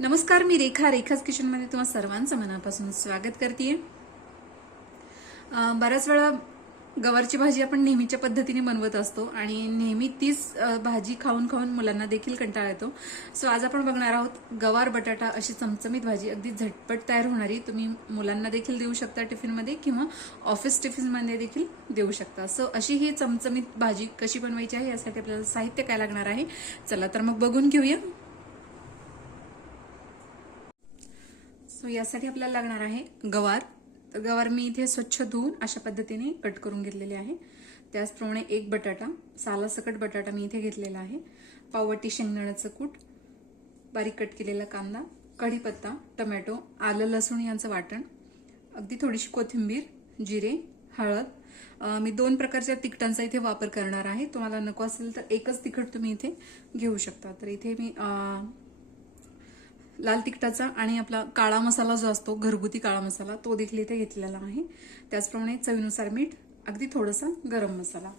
नमस्कार मी रेखा. रेखाच किचनमध्ये तुम्हाला सर्वांचं मनापासून स्वागत करते बऱ्याच वेळा गवारची भाजी आपण नेहमीच्या पद्धतीने बनवत असतो आणि नेहमी तीच भाजी खाऊन खाऊन मुलांना देखील कंटाळा येतो. सो आज आपण बघणार आहोत गवार बटाटा अशी चमचमीत भाजी. अगदी झटपट तयार होणारी तुम्ही मुलांना देखील देऊ शकता टिफिनमध्ये किंवा ऑफिस टिफिनमध्ये देखील देऊ शकता. सो अशी ही चमचमीत भाजी कशी बनवायची आहे यासाठी आपल्याला साहित्य काय लागणार आहे? चला तर मग बघून घेऊया. सो यासाठी आपल्याला लागणार आहे गवार. तर गवार मी इथे स्वच्छ धुवून अशा पद्धतीने कट करून घेतलेले आहे. त्याचप्रमाणे एक बटाटा सालासकट बटाटा मी इथे घेतलेला आहे. पावटी शेंगदाण्याचं कूट बारीक कट केलेला कांदा कढीपत्ता टमॅटो आलं लसूण यांचं वाटण अगदी थोडीशी कोथिंबीर जिरे हळद. मी दोन प्रकारच्या तिखटांचा इथे वापर करणार आहे. तुम्हाला नको असेल तर एकच तिखट तुम्ही इथे घेऊ शकता. तर इथे मी लाल तिखटाचा आणि आपला काळा मसाला जो असतो घरगुती काळा मसाला तो देखील इथे घेतलेला आहे. त्याचप्रमाणे चवीनुसार मीठ अगदी थोडासा गरम मसाला.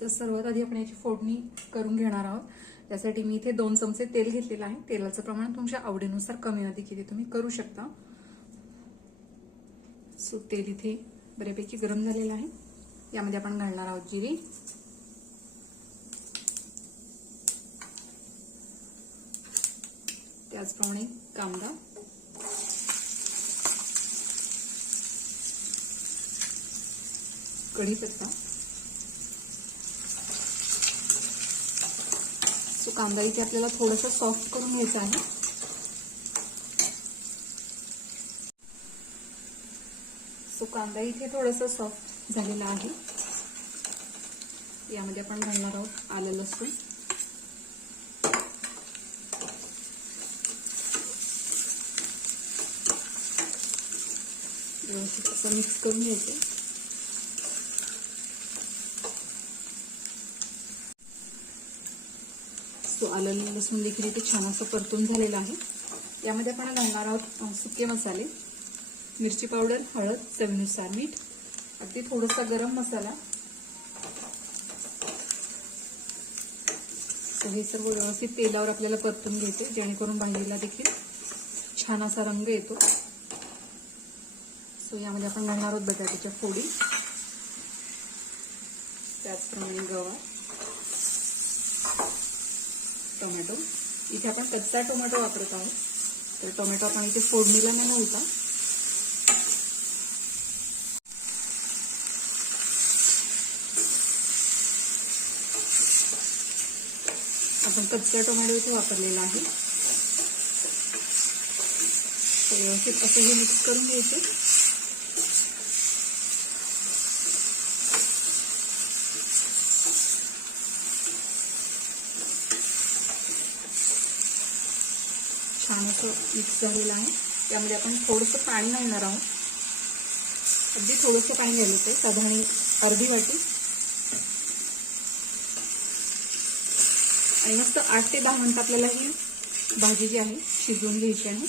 तर सर्वात आधी आपण याची फोडणी करून घेणार आहोत. त्यासाठी मी इथे दोन चमचे तेल घेतलेलं आहे. तेलाचं प्रमाण तुमच्या आवडीनुसार कमी अधिक इथे तुम्ही करू शकता. सो तेल इथे बऱ्यापैकी गरम झालेलं आहे. यामध्ये आपण घालणार आहोत जिरे. त्याचप्रमाणे कांदा कढीपत्ता. सो कांदा इथे आपल्याला थोडंसं सॉफ्ट करून घ्यायचा आहे. सो कांदा इथे थोडंसं सॉफ्ट झालेला आहे. यामध्ये आपण घालणार आहोत आलं लसूण. व्यवस्थित असं मिक्स करून घ्यायचं सो आलं लसूण देखील इथे छान असं परतून झालेलं आहे. यामध्ये आपण घालणार आहोत सुके मसाले. मिरची पावडर हळद चवीनुसार मीठ. अगदी थोडासा गरम मसाला. हे सर्व व्यवस्थित तेलावर आपल्याला परतून घ्यायचे जेणेकरून भाजीला देखील छान असा रंग येतो. सो यामध्ये आपण घालणार आहोत बटाट्याच्या फोडी. त्याचप्रमाणे गवा टोमॅटो. इथे आपण कच्चा टोमॅटो वापरत आहोत. तर टोमॅटो आपण इथे फोडणीला नाही घालता आपण कच्चा टोमॅटो इथे वापरलेला आहे. तर व्यवस्थित असं हे मिक्स करून घ्यायचं. छान असं मिक्स झालेलं आहे. त्यामध्ये आपण थोडंसं पाणी घालणार आहोत. अगदी थोडंसं पाणी घ्यायला ते. साधारण अर्धी वाटी. आणि मस्त आठ ते दहा मिनटं आपल्याला ही भाजी जी आहे शिजवून घ्यायची आहे.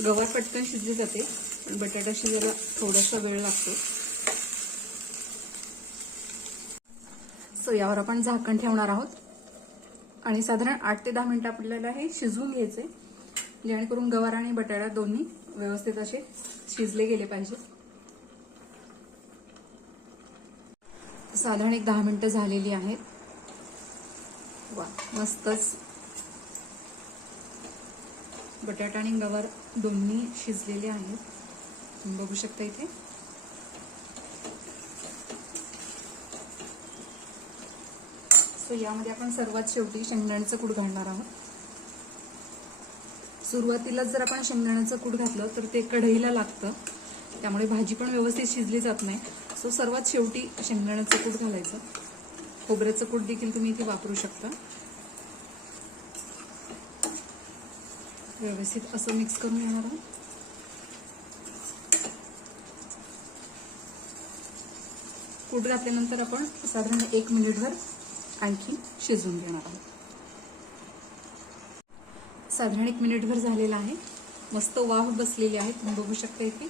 गवार पटकन शिजली जाते पण बटाटा शिजायला थोडासा वेळ लागतो. सो यावर आपण झाकण ठेवणार आहोत. आणि साधारण आठ ते दहा मिनिटं आपल्याला हे शिजवून घ्यायचे. जेणेकरून गवार आणि बटाटा दोन्ही व्यवस्थित असे शिजले गेले पाहिजे. साधारण एक दहा मिनिटं झालेली आहेत. वा मस्तच. बटाटा आणि गवार दोन्ही शिजलेले आहेत. तुम्ही बघू शकता इथे. सो यामध्ये आपण सर्वात शेवटी शेंगदाण्याचं कूट घालणार आहोत. सुरुवातीलाच जर आपण शेंगदाण्याचं कूट घातलं तर ते कढईला लागतं. त्यामुळे भाजी पण व्यवस्थित शिजली जात नाही. सो सर्वात शेवटी शेंगदाण्याचं कूट घालायचं. खोबऱ्याचं कूट देखील तुम्ही इथे वापरू शकता. व्यवस्थित असं मिक्स करून घेणार आहोत. कूट घातल्यानंतर आपण साधारण एक मिनिटभर आणखी शिजवून घेणार आहोत. साधारण एक मिनिटभर झालेला आहे. मस्त वाफ बसलेली आहे. तुम्ही बघू शकता इथे.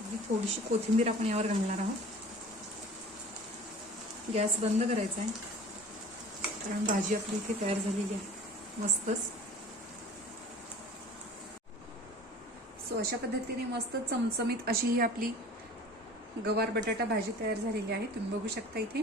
अगदी थोडीशी कोथिंबीर आपण यावर घालणार आहोत. गॅस बंद करायचा आहे. कारण भाजी आपली इथे तयार झालेली आहे. मस्तच. सो अशा पद्धतीने मस्त चमचमीत अशी ही आपली गवार बटाटा भाजी तयार झालेली आहे. तुम्ही बघू शकता इथे.